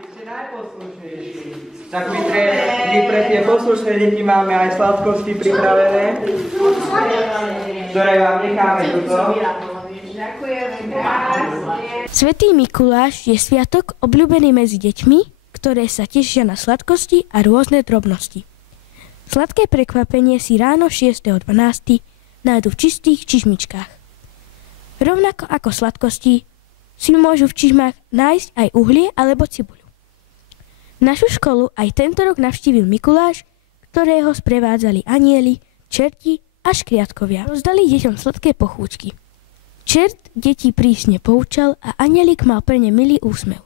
Ešte najposlušnejší. Tak my pre tie poslušné deti máme aj sladkosti pripravené, ktoré vám necháme tuto. Ďakujeme krásne. Svätý Mikuláš je sviatok obľúbený medzi deťmi, ktoré sa tešia na sladkosti a rôzne drobnosti. Sladké prekvapenie si ráno 6.12. nájdu v čistých čižmičkách. Rovnako ako sladkosti si môžu v čižmách nájsť aj uhlie alebo cibuľu. Našu školu aj tento rok navštívil Mikuláš, ktorého sprevádzali anjeli, čerti a škriatkovia. Rozdali deťom sladké pochúčky. Čert deti prísne poučal a anjelik mal pre ne milý úsmev.